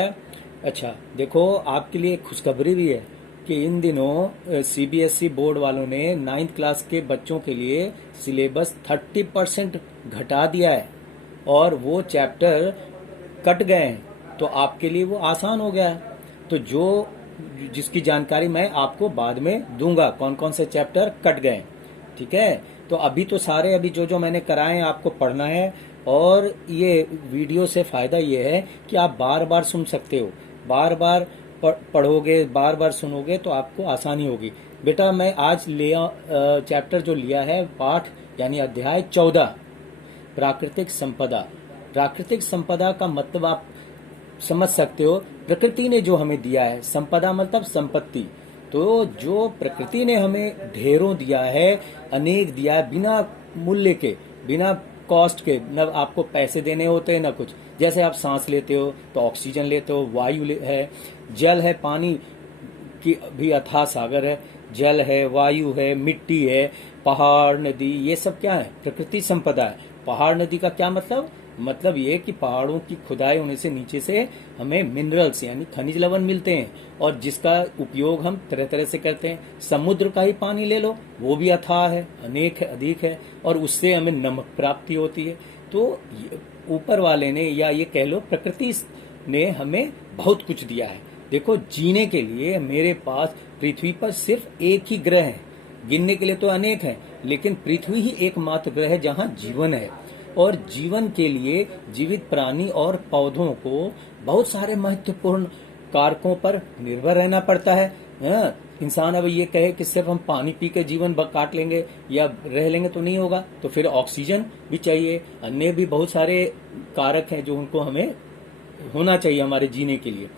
अच्छा, देखो आपके लिए एक खुशखबरी भी है कि इन दिनों सीबीएसई बोर्ड वालों ने 9th क्लास के बच्चों के लिए सिलेबस 30% घटा दिया है और वो चैप्टर कट गए हैं, तो आपके लिए वो आसान हो गया है। तो जो जिसकी जानकारी मैं आपको बाद में दूंगा, कौन कौन से चैप्टर कट गए, ठीक है। तो अभी तो सारे अभी जो जो मैंने कराए हैं आपको पढ़ना है। और ये वीडियो से फ़ायदा ये है कि आप बार बार सुन सकते हो, बार बार पढ़ोगे, बार बार सुनोगे तो आपको आसानी होगी। बेटा मैं आज लिया चैप्टर जो लिया है, पाठ यानी अध्याय 14, प्राकृतिक संपदा। प्राकृतिक संपदा का मतलब आप समझ सकते हो, प्रकृति ने जो हमें दिया है, संपदा मतलब संपत्ति। तो जो प्रकृति ने हमें ढेरों दिया है, अनेक दिया है, बिना मूल्य के, बिना कॉस्ट के, न आपको पैसे देने होते हैं न कुछ। जैसे आप सांस लेते हो तो ऑक्सीजन लेते हो, वायु है, जल है, पानी की भी अथाह सागर है, जल है, वायु है, मिट्टी है, पहाड़, नदी, ये सब क्या है? प्रकृति संपदा है। पहाड़ नदी का क्या मतलब? मतलब ये कि पहाड़ों की खुदाई होने से नीचे से हमें मिनरल्स यानी खनिज लवण मिलते हैं, और जिसका उपयोग हम तरह तरह से करते हैं। समुद्र का ही पानी ले लो, वो भी अथाह है, अनेक है, अधिक है, और उससे हमें नमक प्राप्ति होती है। तो ऊपर वाले ने, या ये कह लो प्रकृति ने हमें बहुत कुछ दिया है। देखो, जीने के लिए मेरे पास पृथ्वी पर सिर्फ एक ही ग्रह है, गिनने के लिए तो अनेक हैं, लेकिन पृथ्वी ही एकमात्र ग्रह है जहाँ जीवन है। और जीवन के लिए जीवित प्राणी और पौधों को बहुत सारे महत्वपूर्ण कारकों पर निर्भर रहना पड़ता है। हाँ, इंसान अब ये कहे कि सिर्फ हम पानी पी के जीवन काट लेंगे या रह लेंगे तो नहीं होगा, तो फिर ऑक्सीजन भी चाहिए, अन्य भी बहुत सारे कारक हैं जो उनको हमें होना चाहिए हमारे जीने के लिए।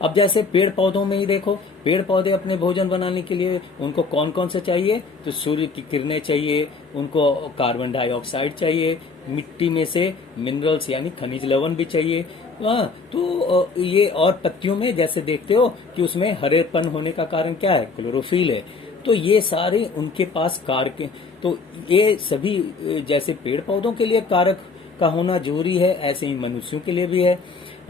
अब जैसे पेड़ पौधों में ही देखो, पेड़ पौधे अपने भोजन बनाने के लिए उनको कौन कौन से चाहिए? तो सूर्य की किरणें चाहिए, उनको कार्बन डाइऑक्साइड चाहिए, मिट्टी में से मिनरल्स यानी खनिज लवण भी चाहिए। हाँ, तो ये, और पत्तियों में जैसे देखते हो कि उसमें हरेपन होने का कारण क्या है? क्लोरोफिल है। तो ये सारे उनके पास कारक हैं। तो ये सभी जैसे पेड़ पौधों के लिए कारक का होना जरूरी है, ऐसे ही मनुष्यों के लिए भी है।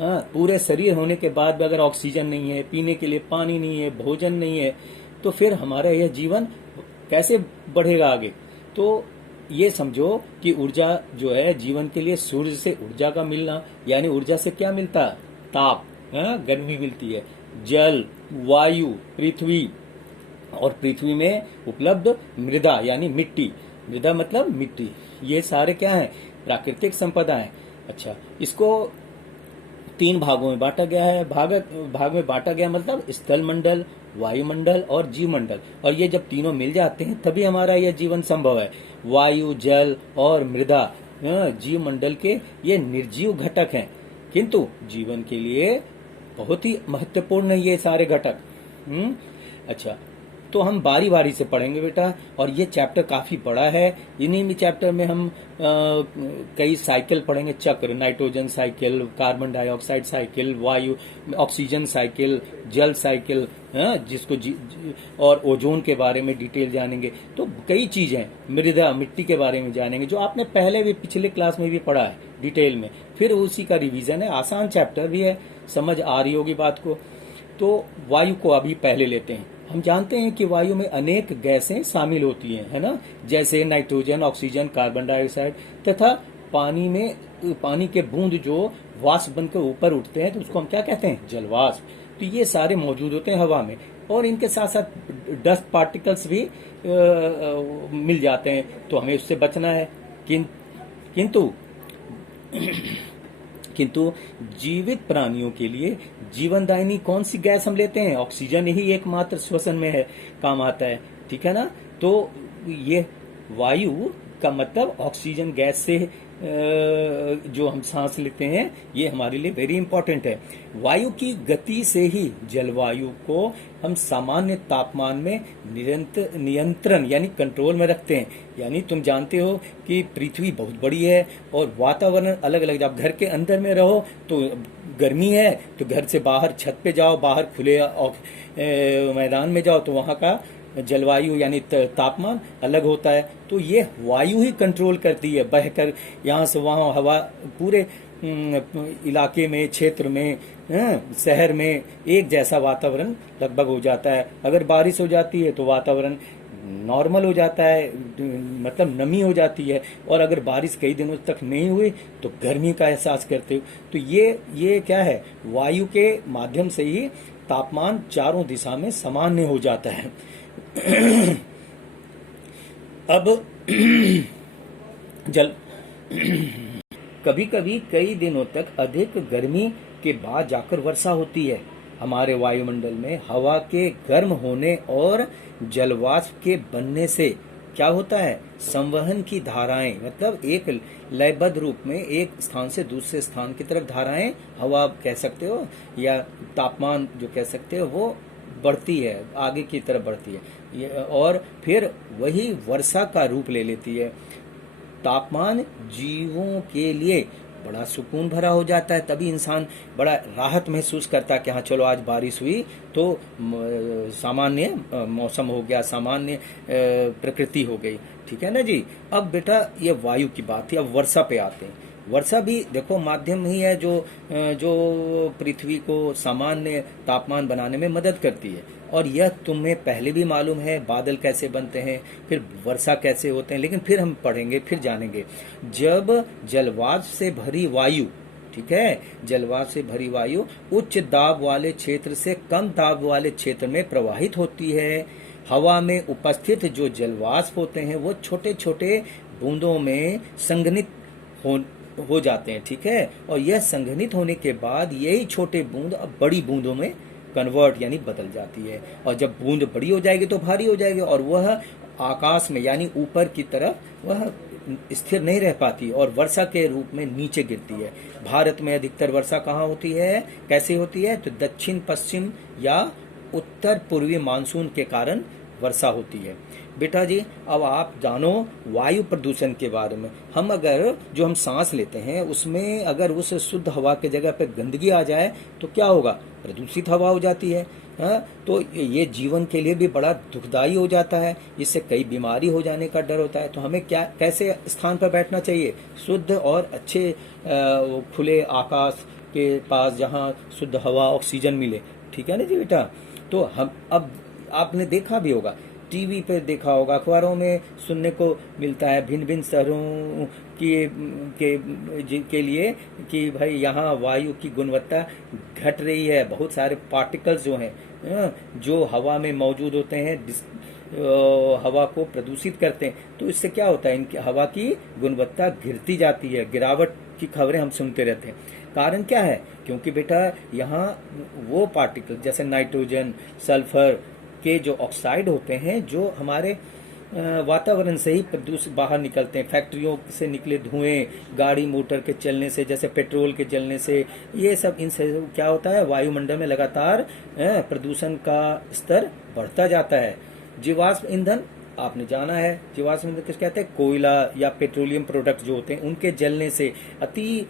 पूरे शरीर होने के बाद भी अगर ऑक्सीजन नहीं है, पीने के लिए पानी नहीं है, भोजन नहीं है, तो फिर हमारा यह जीवन कैसे बढ़ेगा आगे? तो ये समझो कि ऊर्जा जो है जीवन के लिए, सूर्य से ऊर्जा का मिलना, यानी ऊर्जा से क्या मिलता है? ताप, गर्मी मिलती है। जल, वायु, पृथ्वी, और पृथ्वी में उपलब्ध मृदा यानी मिट्टी, मृदा मतलब मिट्टी, ये सारे क्या है? प्राकृतिक संपदा है। अच्छा, इसको 3 भागों में बांटा गया है। भाग में बांटा गया मतलब स्थल मंडल, वायुमंडल और जीवमंडल। और ये जब तीनों मिल जाते हैं तभी हमारा यह जीवन संभव है। वायु, जल और मृदा जीवमंडल के ये निर्जीव घटक हैं, किंतु जीवन के लिए बहुत ही महत्वपूर्ण है ये सारे घटक। अच्छा, तो हम बारी बारी से पढ़ेंगे बेटा, और ये चैप्टर काफी बड़ा है। इन्हीं में चैप्टर में हम कई साइकिल पढ़ेंगे, चक्र, nitrogen cycle, carbon dioxide cycle, वायु ऑक्सीजन साइकिल, जल साइकिल, जिसको और ओजोन के बारे में डिटेल जानेंगे। तो कई चीजें, मृदा, मिट्टी के बारे में जानेंगे, जो आपने पहले भी पिछले क्लास में भी पढ़ा है डिटेल में। फिर उसी का रिवीजन है, आसान चैप्टर भी है, समझ आ रही होगी बात को। तो वायु को अभी पहले लेते हैं। हम जानते हैं कि वायु में अनेक गैसें शामिल होती हैं, है ना? जैसे नाइट्रोजन, ऑक्सीजन, कार्बन डाइऑक्साइड, तथा पानी के बूंद जो वाष्प बनकर ऊपर उठते हैं तो उसको हम क्या कहते हैं? जलवाष्प। तो ये सारे मौजूद होते हैं हवा में, और इनके साथ साथ डस्ट पार्टिकल्स भी मिल जाते हैं, तो हमें उससे बचना है। किंतु किंतु जीवित प्राणियों के लिए जीवनदायिनी कौन सी गैस हम लेते हैं? ऑक्सीजन ही एकमात्र श्वसन में है, काम आता है, ठीक है ना? तो ये वायु का मतलब ऑक्सीजन गैस से जो हम सांस लेते हैं, ये हमारे लिए वेरी इंपॉर्टेंट है। वायु की गति से ही जलवायु को हम सामान्य तापमान में नियंत्रण यानी कंट्रोल में रखते हैं। यानी तुम जानते हो कि पृथ्वी बहुत बड़ी है और वातावरण अलग अलग। जब घर के अंदर में रहो तो गर्मी है, तो घर से बाहर छत पे जाओ, बाहर खुले मैदान में जाओ तो वहाँ का जलवायु यानी तापमान अलग होता है। तो ये वायु ही कंट्रोल करती है, बहकर यहाँ से वहाँ हवा पूरे इलाके में, क्षेत्र में, शहर में एक जैसा वातावरण लगभग हो जाता है। अगर बारिश हो जाती है तो वातावरण नॉर्मल हो जाता है, मतलब नमी हो जाती है। और अगर बारिश कई दिनों तक नहीं हुई तो गर्मी का एहसास करते हो। तो ये क्या है, वायु के माध्यम से ही तापमान चारों दिशा में सामान्य हो जाता है। अब जल कभी कभी कई दिनों तक अधिक गर्मी के बाद जाकर वर्षा होती है। हमारे वायुमंडल में हवा के गर्म होने और जलवाष्प के बनने से क्या होता है, संवहन की धाराएं, मतलब एक लयबद्ध रूप में एक स्थान से दूसरे स्थान की तरफ धाराएं, हवा कह सकते हो या तापमान जो कह सकते हो, वो बढ़ती है, आगे की तरफ बढ़ती है और फिर वही वर्षा का रूप ले लेती है। तापमान जीवों के लिए बड़ा सुकून भरा हो जाता है, तभी इंसान बड़ा राहत महसूस करता है कि हाँ चलो आज बारिश हुई तो सामान्य मौसम हो गया, सामान्य प्रकृति हो गई। ठीक है ना जी। अब बेटा ये वायु की बात थी, अब वर्षा पे आते हैं। वर्षा भी देखो माध्यम ही है जो पृथ्वी को सामान्य तापमान बनाने में मदद करती है। और यह तुम्हें पहले भी मालूम है, बादल कैसे बनते हैं, फिर वर्षा कैसे होते हैं, लेकिन फिर हम पढ़ेंगे, फिर जानेंगे। जब जलवाष्प से भरी वायु, ठीक है, जलवाष्प से भरी वायु उच्च दाब वाले क्षेत्र से कम दाब वाले क्षेत्र में प्रवाहित होती है, हवा में उपस्थित जो जलवाष्प होते हैं वो छोटे छोटे बूंदों में संघनित हो जाते हैं। ठीक है, और यह संघनित होने के बाद यही छोटे बूंद अब बड़ी बूंदों में कन्वर्ट यानी बदल जाती है। और जब बूंद बड़ी हो जाएगी तो भारी हो जाएगी और वह आकाश में यानी ऊपर की तरफ वह स्थिर नहीं रह पाती और वर्षा के रूप में नीचे गिरती है। भारत में अधिकतर वर्षा कहाँ होती है, कैसे होती है, तो दक्षिण पश्चिम या उत्तर पूर्वी मानसून के कारण वर्षा होती है। बेटा जी अब आप जानो वायु प्रदूषण के बारे में। हम अगर जो हम सांस लेते हैं उसमें अगर उस शुद्ध हवा के जगह पे गंदगी आ जाए तो क्या होगा, प्रदूषित हवा हो जाती है। तो ये जीवन के लिए भी बड़ा दुखदाई हो जाता है, इससे कई बीमारी हो जाने का डर होता है। तो हमें क्या कैसे स्थान पर बैठना चाहिए, शुद्ध और अच्छे खुले आकाश के पास जहाँ शुद्ध हवा ऑक्सीजन मिले। ठीक है ना जी बेटा। तो हम अब आपने देखा भी होगा, टीवी पे देखा होगा, अखबारों में सुनने को मिलता है भिन्न भिन्न शहरों के लिए कि भाई यहाँ वायु की गुणवत्ता घट रही है। बहुत सारे पार्टिकल्स जो हैं जो हवा में मौजूद होते हैं हवा को प्रदूषित करते हैं। तो इससे क्या होता है, इनकी हवा की गुणवत्ता गिरती जाती है, गिरावट की खबरें हम सुनते रहते हैं। कारण क्या है, क्योंकि बेटा यहाँ वो पार्टिकल जैसे नाइट्रोजन, सल्फर के जो ऑक्साइड होते हैं जो हमारे वातावरण से ही प्रदूषित बाहर निकलते हैं, फैक्ट्रियों से निकले धुएं, गाड़ी मोटर के चलने से, जैसे पेट्रोल के जलने से, ये सब इनसे क्या होता है, वायुमंडल में लगातार प्रदूषण का स्तर बढ़ता जाता है। जीवाश्म ईंधन आपने जाना है, जीवाश्म ईंधन किस कहते हैं, कोयला या पेट्रोलियम प्रोडक्ट जो होते हैं उनके जलने से अति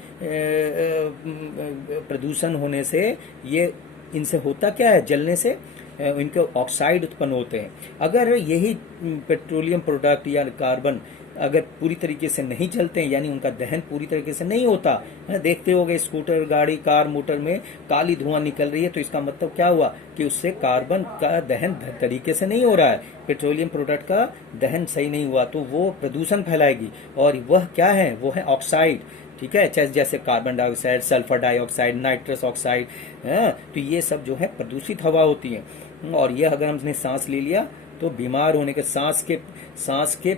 प्रदूषण होने से ये इनसे होता क्या है, जलने से इनके ऑक्साइड उत्पन्न होते हैं। अगर यही पेट्रोलियम प्रोडक्ट या कार्बन अगर पूरी तरीके से नहीं चलते हैं यानी उनका दहन पूरी तरीके से नहीं होता है, देखते होंगे स्कूटर, गाड़ी, कार, मोटर में काली धुआं निकल रही है, तो इसका मतलब क्या हुआ कि उससे कार्बन का दहन तरीके से नहीं हो रहा है, पेट्रोलियम प्रोडक्ट का दहन सही नहीं हुआ, तो वो प्रदूषण फैलाएगी। और वह क्या है, वो है ऑक्साइड। ठीक है, जैसे carbon dioxide, sulphur dioxide, nitrous oxide, तो ये सब जो है प्रदूषित हवा होती है। और ये अगर हमने सांस ले लिया तो बीमार होने के सांस के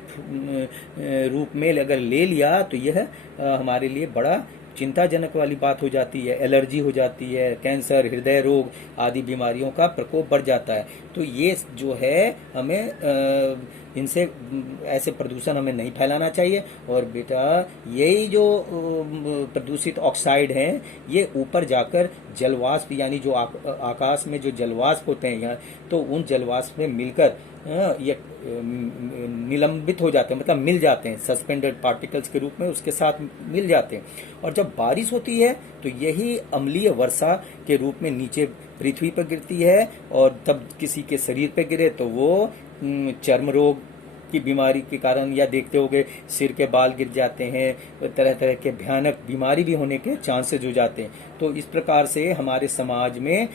रूप में अगर ले लिया तो यह हमारे लिए बड़ा चिंताजनक वाली बात हो जाती है। एलर्जी हो जाती है, कैंसर, हृदय रोग आदि बीमारियों का प्रकोप बढ़ जाता है। तो ये जो है हमें इनसे ऐसे प्रदूषण हमें नहीं फैलाना चाहिए। और बेटा यही जो प्रदूषित ऑक्साइड हैं ये ऊपर जाकर जलवाष्प यानी जो आकाश में जो जलवाष्प होते हैं यहाँ, तो उन जलवाष्प में मिलकर ये निलंबित हो जाते हैं, मतलब मिल जाते हैं, सस्पेंडेड पार्टिकल्स के रूप में उसके साथ मिल जाते हैं। और जब बारिश होती है तो यही अम्लीय वर्षा के रूप में नीचे पृथ्वी पर गिरती है और तब किसी के शरीर पर गिरे तो वो चर्म रोग की बीमारी के कारण, या देखते होगे सिर के बाल गिर जाते हैं, तरह तरह के भयानक बीमारी भी होने के चांसेस हो जाते हैं। तो इस प्रकार से हमारे समाज में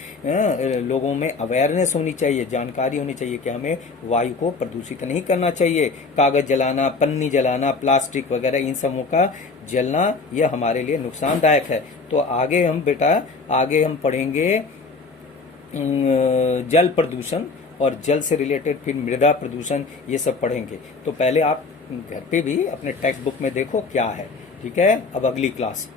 लोगों में अवेयरनेस होनी चाहिए, जानकारी होनी चाहिए कि हमें वायु को प्रदूषित नहीं करना चाहिए। कागज जलाना, पन्नी जलाना, प्लास्टिक वगैरह इन सबों का जलना यह हमारे लिए नुकसानदायक है। तो आगे हम पढ़ेंगे जल प्रदूषण, और जल से रिलेटेड फिर मृदा प्रदूषण, ये सब पढ़ेंगे। तो पहले आप घर पे भी अपने टेक्स्ट बुक में देखो क्या है। ठीक है, अब अगली क्लास।